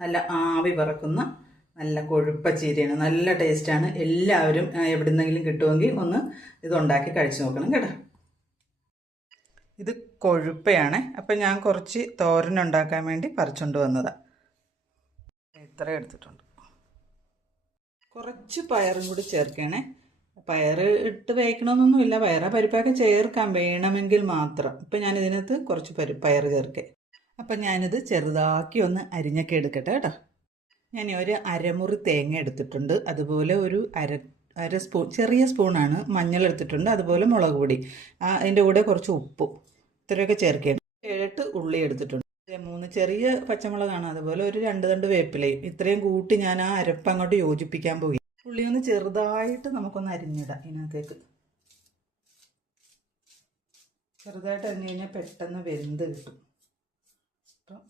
നല്ല ആവി പറക്കുന്ന നല്ല കൊഴുപ്പ ചീരയാണ്. നല്ല ടേസ്റ്റാണ് എല്ലാവരും എവിടെന്നെങ്കിലും കിട്ടുമെങ്കിൽ ഒന്ന് ഇത് ഉണ്ടാക്കി കഴിച്ചു നോക്കണം കേട്ടോ. ഇത് കൊഴുപ്പയാണ്. അപ്പം ഞാൻ കുറച്ച് തോരൻ ഉണ്ടാക്കാൻ വേണ്ടി പറിച്ചുകൊണ്ട് വന്നതാണ് ഇത്ര എടുത്തിട്ടുണ്ട്. കുറച്ച് പയറും കൂടി ചേർക്കണേ. പയർ ഇട്ട് വേക്കണമെന്നൊന്നുമില്ല പയറ പരിപ്പൊക്കെ ചേർക്കാം. വേണമെങ്കിൽ മാത്രം. ഇപ്പം ഞാൻ ഇതിനകത്ത് കുറച്ച് പരി പയർ ചേർക്കേ. അപ്പം ഞാനിത് ചെറുതാക്കി ഒന്ന് അരിഞ്ഞൊക്കെ എടുക്കട്ടെ കേട്ടോ. ഞാൻ ഒരു അരമുറി തേങ്ങ എടുത്തിട്ടുണ്ട്. അതുപോലെ ഒരു അര അര സ്പൂൺ ചെറിയ സ്പൂണാണ് മഞ്ഞൾ എടുത്തിട്ടുണ്ട്. അതുപോലെ മുളക് പൊടി. അതിന്റെ കൂടെ കുറച്ച് ഉപ്പും. ഇത്രയൊക്കെ ചേർക്കുകയാണ് ഏഴെട്ട് ഉള്ളി എടുത്തിട്ടുണ്ട്. മൂന്ന് ചെറിയ പച്ചമുളകാണ്. അതുപോലെ ഒരു രണ്ട് രണ്ട് വേപ്പിലയും. ഇത്രയും കൂട്ടി ഞാൻ ആ അരപ്പ് അങ്ങോട്ട് യോജിപ്പിക്കാൻ പോയി ഉള്ളി ഒന്ന് ചെറുതായിട്ട് നമുക്കൊന്ന് അരിഞ്ഞിടാം ഇതിനകത്തേക്ക്. ചെറുതായിട്ട് അരിഞ്ഞു കഴിഞ്ഞാൽ പെട്ടെന്ന് വെന്ത് കിട്ടും അപ്പം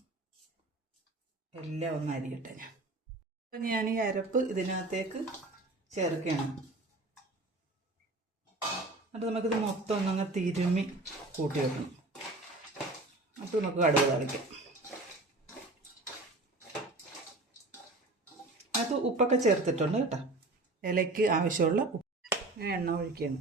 എല്ലാം ഒന്ന് അരിയട്ടെ ഞാൻ. അപ്പം ഞാൻ ഈ അരപ്പ് ഇതിനകത്തേക്ക് ചേർക്കുകയാണ്. എന്നിട്ട് നമുക്കിത് മൊത്തം ഒന്നങ്ങ് തിരുമ്മി കൂട്ടി വെക്കണം. അപ്പോൾ നമുക്ക് കടുക് തളിക്കാം അത് ഉപ്പൊക്കെ ചേർത്തിട്ടുണ്ട് കേട്ടോ. ഇലയ്ക്ക് ആവശ്യമുള്ള ഉപ്പ്. എണ്ണ ഒഴിക്കുന്നു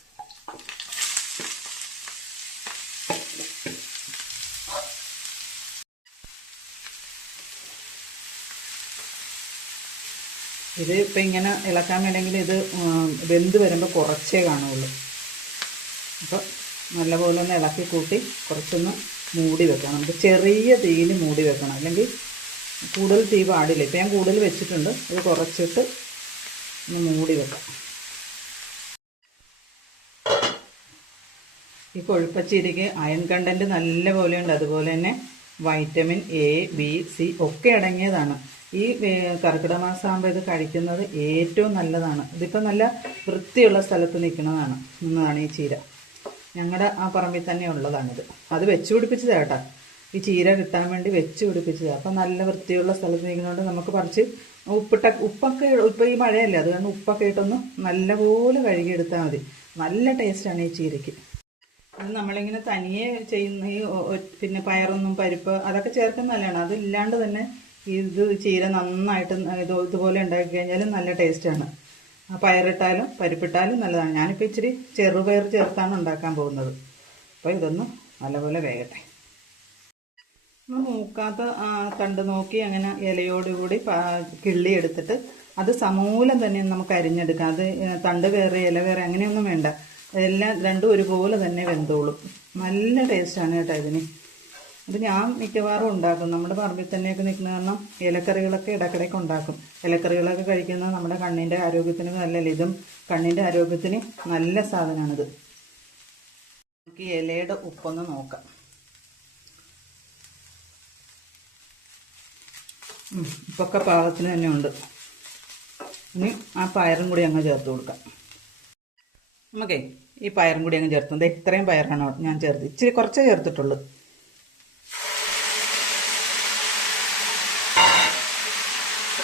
ഇത് ഇപ്പം ഇങ്ങനെ ഇളക്കാൻ വേണമെങ്കിൽ ഇത് വെന്ത് വരുമ്പോൾ കുറച്ചേ കാണുള്ളൂ. അപ്പോൾ നല്ലപോലെ ഒന്ന് ഇളക്കി കൂട്ടി കുറച്ചൊന്ന് മൂടി വെക്കണം. നമുക്ക് ചെറിയ തീയിൽ മൂടി വെക്കണം. അല്ലെങ്കിൽ കൂടുതൽ തീ പാടില്ല. ഇപ്പം ഞാൻ കൂടുതൽ വെച്ചിട്ടുണ്ട്. ഇത് കുറച്ചിട്ട് ഒന്ന് മൂടി വെക്കാം. ഈ കൊഴുപ്പച്ചീരയ്ക്ക് അയൺ കണ്ടന്റ് നല്ല പോലെയുണ്ട് അതുപോലെ തന്നെ വൈറ്റമിൻ എ ബി സി ഒക്കെ അടങ്ങിയതാണ്. ഈ കർക്കിടക മാസമാകുമ്പോൾ ഇത് കഴിക്കുന്നത് ഏറ്റവും നല്ലതാണ്. ഇതിപ്പോൾ നല്ല വൃത്തിയുള്ള സ്ഥലത്ത് നിൽക്കുന്നതാണ് എന്നതാണ് ഈ ചീര. ഞങ്ങളുടെ ആ പറമ്പിൽ തന്നെ ഉള്ളതാണിത്. അത് വെച്ച് പിടിപ്പിച്ചതാണ് കേട്ടോ. ഈ ചീര കിട്ടാൻ വേണ്ടി വെച്ച് പിടിപ്പിച്ചതാണ് അപ്പം നല്ല വൃത്തിയുള്ള സ്ഥലത്ത് നിൽക്കുന്നതുകൊണ്ട് നമുക്ക് പറിച്ച് ഉപ്പിട്ട ഉപ്പൊക്കെ ഇപ്പം ഈ മഴയല്ലേ അത് കാരണം ഉപ്പൊക്കെ ഇട്ടൊന്ന് നല്ലപോലെ കഴുകിയെടുത്താൽ മതി. നല്ല ടേസ്റ്റാണ് ഈ ചീരയ്ക്ക്. അത് നമ്മളിങ്ങനെ തനിയെ ചെയ്യുന്ന ഈ പിന്നെ പയറൊന്നും പരിപ്പ് അതൊക്കെ ചേർക്കുന്ന നല്ലതാണ് അതില്ലാണ്ട് തന്നെ ഇത് ചീര നന്നായിട്ട് ഇത് ഇതുപോലെ ഉണ്ടാക്കി കഴിഞ്ഞാൽ നല്ല ടേസ്റ്റാണ് പയറിട്ടാലും പരിപ്പിട്ടാലും നല്ലതാണ്. ഞാനിപ്പോൾ ഇച്ചിരി ചെറുപയർ ചേർത്താണ് ഉണ്ടാക്കാൻ പോകുന്നത്. അപ്പോൾ ഇതൊന്ന് നല്ലപോലെ വേകട്ടെ. നമ്മൾ മൂക്കാത്ത തണ്ട് നോക്കി അങ്ങനെ ഇലയോടുകൂടി കിള്ളി എടുത്തിട്ട് അത് സമൂലം തന്നെ നമുക്ക് അരിഞ്ഞെടുക്കാം. അത് തണ്ട് വേറെ ഇല വേറെ അങ്ങനെയൊന്നും വേണ്ട. എല്ലാം രണ്ടും ഒരുപോലെ തന്നെ വെന്തോളും. നല്ല ടേസ്റ്റാണ് കേട്ടോ ഇതിന്. അത് ഞാൻ മിക്കവാറും ഉണ്ടാക്കും. നമ്മുടെ പറമ്പിൽ തന്നെയൊക്കെ നിൽക്കുന്ന കാരണം ഇലക്കറികളൊക്കെ ഇടയ്ക്കിടയ്ക്ക് ഉണ്ടാക്കും. ഇലക്കറികളൊക്കെ കഴിക്കുന്നത് നമ്മുടെ കണ്ണിന്റെ ആരോഗ്യത്തിന് നല്ലല്ലേ ഇതും കണ്ണിന്റെ ആരോഗ്യത്തിന് നല്ല സാധനമാണിത്. നമുക്ക് ഇലയുടെ ഉപ്പൊന്ന് നോക്കാം. ഉപ്പൊക്കെ പാകത്തിന് തന്നെ ഉണ്ട്. ഇനി ആ പയറും കൂടി അങ്ങ് ചേർത്ത് കൊടുക്കാം. നമുക്കേ ഈ പയറും കൂടി അങ്ങ് ചേർത്തുണ്ട് ഇത്രയും പയറാണ് ഞാൻ ചേർത്ത്. ഇച്ചിരി കുറച്ചേ ചേർത്തിട്ടുള്ളൂ.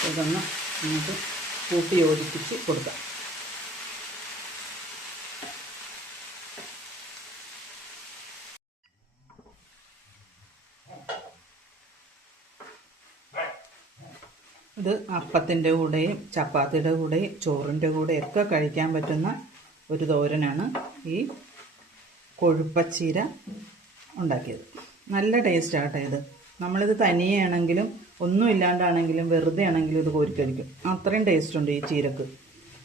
ഇതൊന്ന് നമുക്ക് കൂട്ടി യോജിപ്പിച്ച് കൊടുക്കാം. ഇത് അപ്പത്തിന്റെ കൂടെയും ചപ്പാത്തിയുടെ കൂടെയും ചോറിന്റെ കൂടെയും ഒക്കെ കഴിക്കാൻ പറ്റുന്ന ഒരു തോരനാണ് ഈ കൊഴുപ്പച്ചീര ഉണ്ടാക്കിയത്. നല്ല ടേസ്റ്റ് ആട്ടെ ഇത്. നമ്മളിത് തനിയാണെങ്കിലും ഒന്നും ഇല്ലാണ്ടാണെങ്കിലും വെറുതെ ആണെങ്കിലും ഇത് കോരിക്കഴിക്കും അത്രയും ടേസ്റ്റ് ഉണ്ട് ഈ ചീരക്ക്.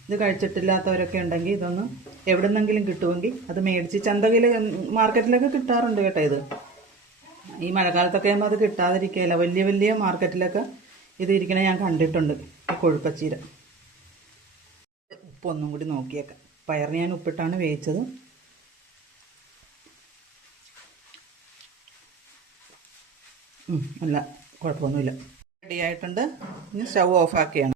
ഇത് കഴിച്ചിട്ടില്ലാത്തവരൊക്കെ ഉണ്ടെങ്കിൽ ഇതൊന്ന് എവിടുന്നെങ്കിലും കിട്ടുമെങ്കിൽ അത് മേടിച്ച് ചന്തകയിൽ മാർക്കറ്റിലൊക്കെ കിട്ടാറുണ്ട് കേട്ടോ ഇത്. ഈ മഴക്കാലത്തൊക്കെ ആകുമ്പോൾ അത് കിട്ടാതിരിക്കുകയില്ല. വലിയ വലിയ മാർക്കറ്റിലൊക്കെ ഇത് ഇരിക്കണ ഞാൻ കണ്ടിട്ടുണ്ട്. ഈ കൊഴുപ്പച്ചീര. ഉപ്പൊന്നും കൂടി നോക്കിയേക്കാം. പയർ ഞാൻ ഉപ്പിട്ടാണ് വേവിച്ചത്. അല്ല. കുഴപ്പമൊന്നുമില്ല. റെഡി ആയിട്ടുണ്ട്. ഇനി സ്റ്റൗ ഓഫ് ആക്കിയാണ്.